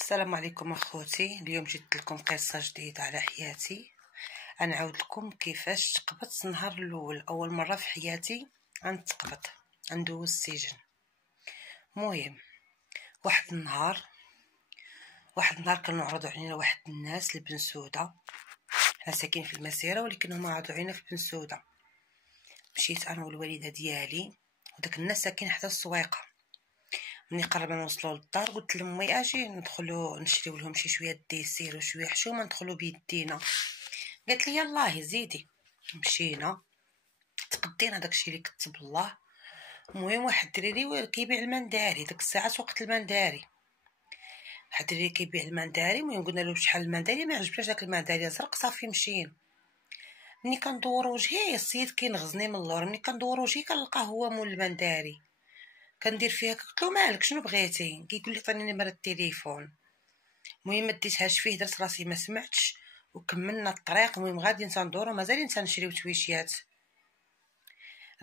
السلام عليكم اخوتي. اليوم جبت لكم قصه جديده على حياتي. غنعاود لكم كيفاش تقبضت النهار الاول، اول مره في حياتي غنتقبض، غندوز السجن. المهم واحد النهار كانوا عرضوا علينا واحد الناس لبن سوده. حنا ساكنين في المسيره ولكن هما عرضوا علينا في بن سوده. مشيت انا والوالده ديالي وداك الناس ساكنين حدا السويقه. ملي قربنا نوصلوا للدار قلت لامي اجي ندخلوا نشريو لهم شي شويه ديسير وشويه حشومه ندخلوا بيدينا. قالت لي يلاه زيدي. مشينا تقدينا داكشي اللي كتب الله. المهم واحد الدريري كيبيع المنداري، داك الساعات وقت المنداري، واحد الدريري كيبيع المنداري. المهم قلنا له بشحال المنداري، ما عجبناش داك المنداري زرق، صافي مشينا. ملي كندور وجهي السيد كينغزني من اللور، ملي كندور وجهي كنلقاه هو مول المنداري. كندير فيها قلت له مالك شنو بغيتي؟ كيقول لي عطيني نمره التليفون. المهم ما ديتهاش فيه، درت راسي ما سمعتش وكملنا الطريق. المهم غادي تندورو، مازال تنشريو تويشيات،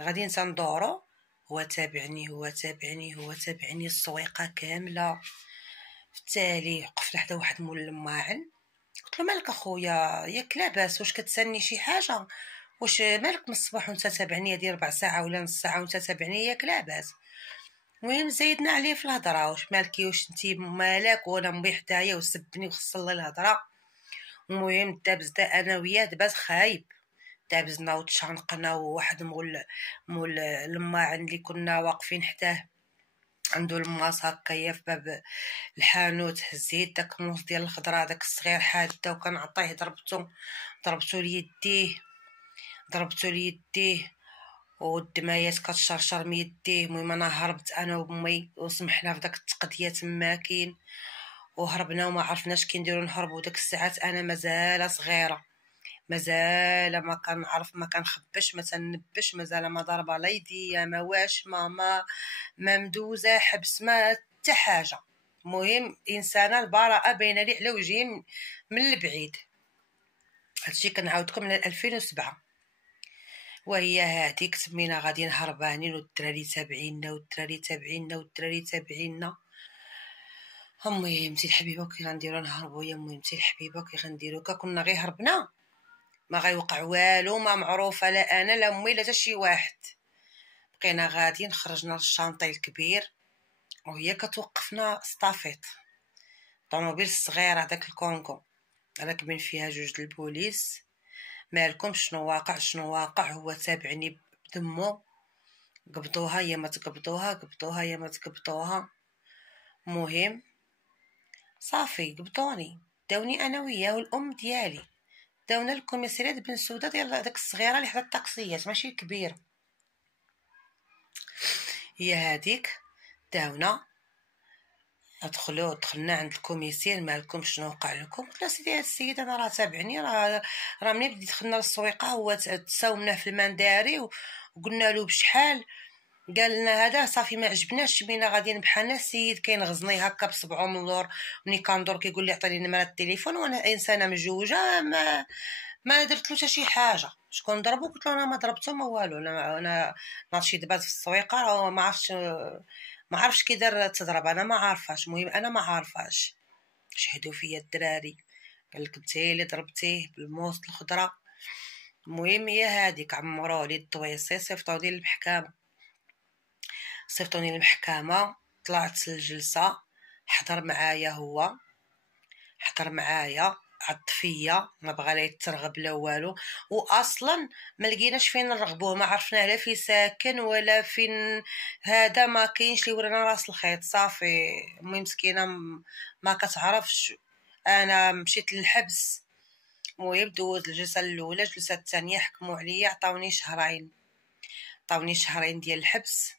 غادي تندورو. هو تابعني السويقه كامله. في التالي وقفنا حدا واحد مول الماعن. قلت له مالك اخويا، ياك لاباس؟ واش كتسني شي حاجه؟ واش مالك من الصباح وانت تابعني هادي ربع ساعه ولا نص ساعه وانت تابعني؟ ياك لاباس؟ المهم زايدنا عليه في الهضره، واش مالكي، واش انتي مالك؟ وانا مبي حدايا وسبني وخص الله الهضره. المهم دابزنا انا وياه دابز خايب. دابزنا وتشانقنا، وواحد مول الماعن اللي كنا واقفين حداه عنده الماس هكايا في باب الحانوت. هزيت داك موس ديال الخضره داك الصغير حاده وكنعطيه، ضربتو ليديه والدمايات كتشرشر من يديه. المهم انا هربت انا وامي وسمحنا في داك التقديه تماكين وهربنا وما عرفناش كي نديرو نهربوا. داك الساعات انا مازال صغيره، مازال ما كنعرف، ما كنخبش، ما تنبش، مازال ما ضربه لا يديا، ما واش ماما، ما مدوزه حبس، ما حتى حاجه. المهم انسانه البراءه باينه لي على وجهي من البعيد. هادشي كنعاودكم من 2007. وهي هاديك تمينا غاديين هربانين والدراري تابعينا. المهم سي الحبيبه كي غنديرو نهربوا، يا المهم سي الحبيبه كي غنديرو، كنا غير هربنا ما غيوقع والو، ما معروفه لا انا لا امي لا حتى شي واحد. بقينا غاديين، خرجنا للشانطي الكبير وهي كتوقفنا سطافيط طوموبيل صغيره داك الكونغو راكبين فيها جوج البوليس. مالكم شنو واقع؟ هو تابعني بدمو. قبضوها يا ما تقبضوها. المهم صافي قبضوني، داوني انا وياه والام ديالي، داونا الكوميساريه بن سوده ديال داك الصغيره اللي حدا الطاكسيات ماشي كبيره. هي هذيك داونا دخلنا عند الكوميسير. مالكم شنو وقع لكم؟ قلت له سيدي هاد السيد انا راه تابعني، راه ملي بديت دخلنا للسويقه هو تساومنا في المنداري وقلنا له بشحال، قال لنا هذا صافي ما عجبناش، بينا غاديين بحالنا. السيد كينغزني هكا بصبعو من اللور، ملي كندور كيقول لي عطيني نمره التليفون، وانا انسانه مجوجه ما درت له حتى شي حاجه. شكون ضربو؟ قلت له انا ما ضربته ما والو، انا ماشي دابا في السويقه، راه ما عرفش كي دار تضرب، انا ما عارفاش. المهم انا ما عارفاش. شهدوا فيا الدراري، قال لك انت اللي ضربتيه بالموس الخضره. المهم هي هذيك عمروا لي الدويسي، صيفطوني للمحكمه. طلعت الجلسه، حضر معايا عض فيا، ما بغى لا يترغب لا والو. واصلا ما لقيناش فين نرغبوه، ما عرفنا لا في ساكن ولا فين هذا، ما كاينش اللي ورانا راس الخيط. صافي المهم مسكينه ما كتعرفش. انا مشيت للحبس. المهم دوز الجلسه الاولى، الجلسه الثانيه حكموا عليا، عطاوني شهرين ديال الحبس.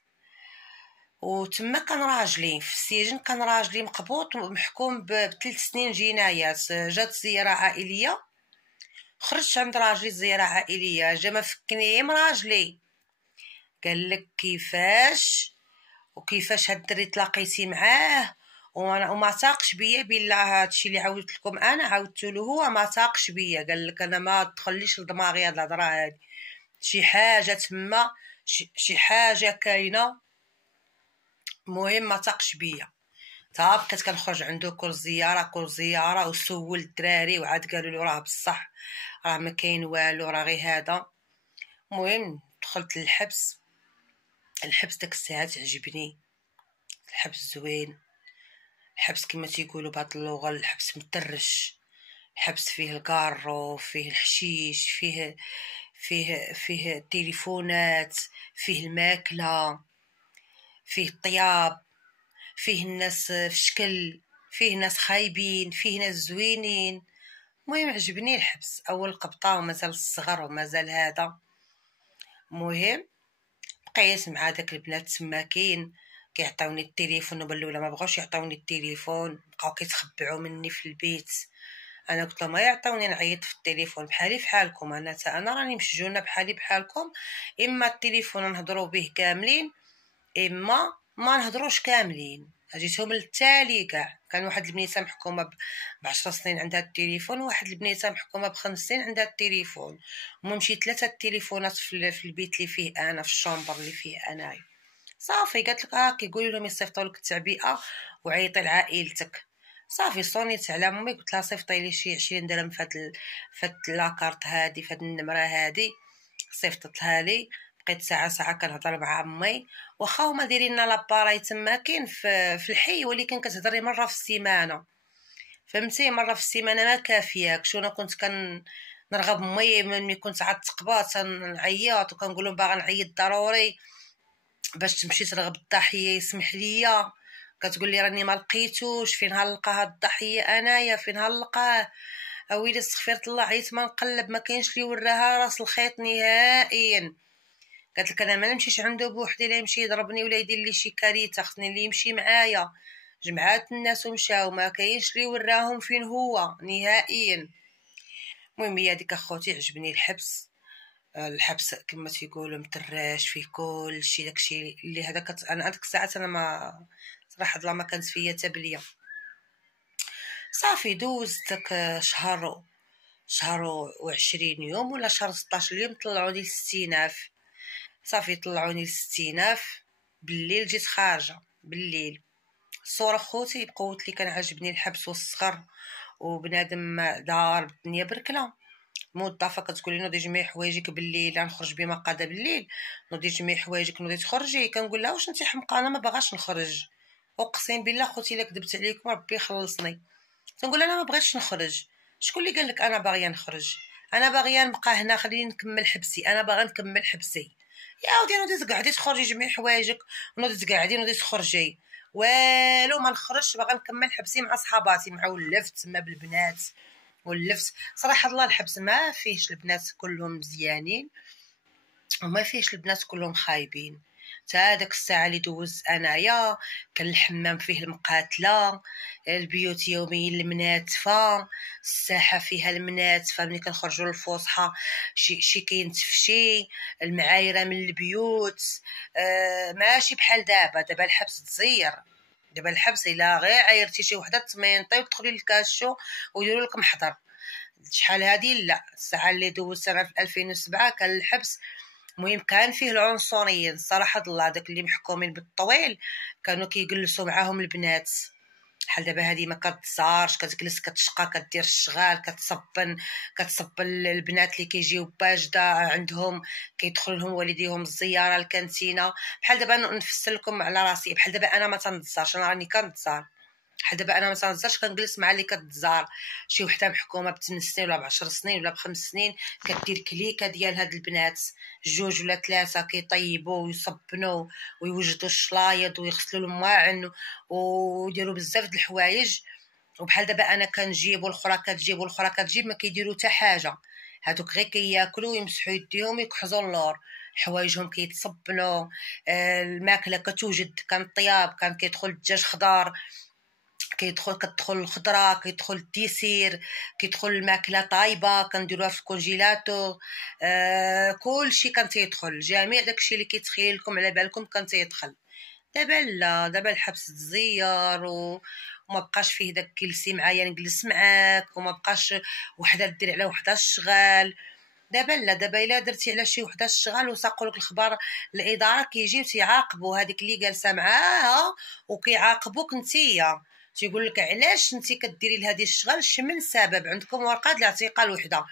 وتما كان راجلي في السجن، كان راجلي مقبوط ومحكوم ب3 سنين جنايات. جات زياره عائليه، خرجت عند راجلي زياره عائليه، جا ما فكني راجلي، قال لك كيفاش هاد الدري تلاقيتي معاه وما تاقش بيا. بالله هادشي اللي عاودت لكم انا عاودت له، هو ما تاقش بيا. قال لك انا ما تدخليش لدماغي هاد الهضره هادي، شي حاجه تما، شي حاجه كاينه. المهم ما تاقش بيا. تا بقيت كنخرج عنده كل زياره وسول الدراري وعاد قالوا له راه بصح راه ما كاين والو راه غير هذا. المهم دخلت للحبس. الحبس داك الساعه تعجبني، الحبس زوين، الحبس كما تيقولوا بهاد اللغه الحبس مترش، الحبس فيه الكارو، فيه الحشيش، فيه التليفونات، فيه الماكله، فيه الطياب، فيه الناس في شكل، فيه ناس خايبين، فيه ناس زوينين. المهم عجبني الحبس. اول قبطه ومازال الصغر ومازال هذا. المهم بقيت مع داك البنات تماكين كيعطيوني التليفون، وبالاولى ما بغاوش يعطيوني التليفون، بقاو كيتخبعوا مني في البيت. انا قلت لهم ما يعطوني نعيط في التليفون بحالي بحالكم، انا راني مسجونه بحالي بحالكم، اما التليفون نهضروا به كاملين اما ما نهضروش كاملين. جيتهم للتالي كاع. كان واحد البنيته محكومه ب10 سنين عندها التليفون، وواحد البنيته محكومه ب5 سنين عندها التليفون. هما مشيت 3 التليفونات في البيت اللي فيه انا، في الشومبر اللي فيه انايا. صافي قالت لك كيقولوا لهم يصيفطوا لك التعبئه وعيطي لعائلتك. صافي صونيت على امي قلت لها صيفطي لي شي 20 درهم فهاد لاكارت هادي، فهاد النمره هادي. صيفطتها لي. بقيت ساعه كنهضر مع امي، واخا هما دايرين لنا لاباراي تما كاين في الحي، ولكن كتهضري مره في السيمانه، فهمتي؟ مره في السيمانه ما كافياكش. وانا كنت نرغب امي ملي كنت عاد تقبات نعيط، وكنقول لهم باغا نعيط ضروري باش تمشي ترغب الضحيه يسمح ليا. كتقول لي راني ما لقيتوش، فين هنلقى هاد الضحيه انايا، فين هنلقاه؟ اويلي استغفرت الله، عييت ما نقلب ما كاينش لي وراها راس الخيط نهائيا. قالت لك انا ما نمشيش عنده بوحدي، لا يمشي يضربني ولا يدير لي شي كارثه، خصني اللي يمشي معايا. جمعات الناس ومشاو ما كاينش لي وراهم فين هو نهائيا. المهم هي هذيك اخوتي عجبني الحبس. الحبس كما تيقولوا متراش فيه كل شيء، داكشي اللي هذاك انا هذيك الساعات انا ما صراحه الله ما كانت فيا تبليه. صافي دوزت داك شهر و20 يوم ولا شهر 16 يوم، طلعوني للاستئناف. صافي طلعوني للاستئناف بالليل، جيت خارجه بالليل. الصوره خوتي بقوت لي كان عاجبني الحبس والصغر وبنادم دار الدنيا بركله. موظفه كتقولي نوضي جمعي حوايجك بالليل، نخرج بما قاده بالليل، نوضي جمعي حوايجك نوضي تخرجي. كنقول لها واش انت حمقى، انا ما باغاش نخرج، اقسم بالله خوتي الا كذبت عليكم ربي يخلصني. تنقول انا ما بغيتش نخرج. شكون اللي قال لك انا باغيه نخرج؟ انا باغيه نبقى هنا، خليني نكمل حبسي، انا باغا نكمل حبسي. يا ودي نوضي تقعدي تخرجي جمعي حوايجك، نوضي تقعدي نوضي تخرجي، والو ما نخرجش، باغا نكمل حبسي مع صحاباتي، مع ولفت تما بالبنات ولفت. صراحه الله الحبس ما فيهش البنات كلهم مزيانين وما فيهش البنات كلهم خايبين. تا داك الساعه اللي دوز انايا كان الحمام فيه المقاتله، البيوت يوميا المناتفه، الساحه فيها المناتفه، ملي كنخرجوا للفسحه شي كينتفشي، المعايره من البيوت. ماشي بحال دابا الحبس تزير. دابا الحبس الا غير عايرتي شي وحده تمينطي وتدخلي للكاشو ويديروا لك محضر. شحال هادي لا، الساعه اللي دوزتها في 2007 كان الحبس. المهم كان فيه العنصريين صراحه الله، داك اللي محكومين بالطويل كانوا كيجلسوا معاهم البنات. بحال دابا هذه ما كتزارش، كتجلس كتشقى كدير الشغال كتصبن البنات اللي كيجيو باجده عندهم، كيدخل لهم والديهم الزياره الكانتينه. بحال دابا نفسر لكم على راسي، بحال دابا انا ما تنتزارش، انا راني كنتزار. بحال دابا انا ما تنهزرش كنجلس مع اللي كتزار شي وحده محكومه ب8 سنين ولا ب10 سنين ولا ب5 سنين، كدير كليكه ديال هاد البنات 2 ولا 3 كيطيبوا ويصبنوا ويوجدوا الشلايض ويغسلوا المواعن ويديروا بزاف د الحوايج. وبحال دابا انا كنجيب والاخرى كتجيب والاخرى كتجيب، ما كيديروا حتى حاجه. هادوك غير كياكلوا ويمسحوا يديهم ويكحزوا اللور، حوايجهم كيتصبنوا، الماكله كتوجد، كان طياب، كان كيدخل الدجاج خضار، كتدخل الخضره، كيدخل الديسير، كيدخل الماكله طايبه كنديروها في الكونجيلاتور. كلشي كان تيدخل، جميع داكشي اللي كيتخيل لكم على بالكم كان تيدخل. دابا لا، دابا الحبس تزير وما بقاش فيه داك جلسي معايا نجلس معاك، وما بقاش وحده دير على وحده الشغال. دابا لا، دابا الا درتي على شي وحده الشغل وساقوا لك الخبر الاداره كيجيو تيعاقبوا هذيك اللي جالسه معاها وكيعاقبوك نتيا، تيقول لك علاش انت كديري لهذه الشغل، شمن سبب عندكم ورقه الاعتقال وحده.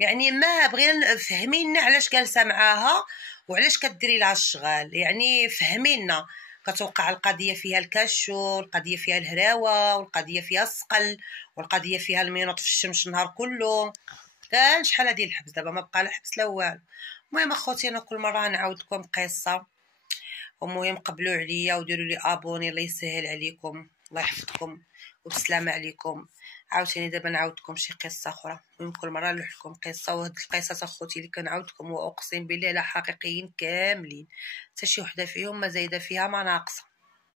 يعني ما بغينا فهمينا علاش جالسه معاها وعلاش كديري لها الشغل، يعني فهمينا. كتوقع القضيه فيها الكاشو، والقضيه فيها الهراوه، والقضيه فيها الصقل، والقضيه فيها المينوط في الشمس النهار كله. كان شحال ديال الحبس، دابا ما بقى لا حبس لا والو. المهم اخوتي انا كل مره نعاود لكم قصه، ومهم قبلوا عليا وديروا لي ابوني، الله يسهل عليكم، الله يحفظكم وبسلامه عليكم. عاوتاني دابا نعاودكم شي قصه اخرى. المهم كل مره نلوح لكم قصه، وهاد القصص اخوتي اللي كنعاودكم واقسم بالله لا حقيقيين كاملين، حتى شي وحده فيهم ما زايده فيها ما ناقصه.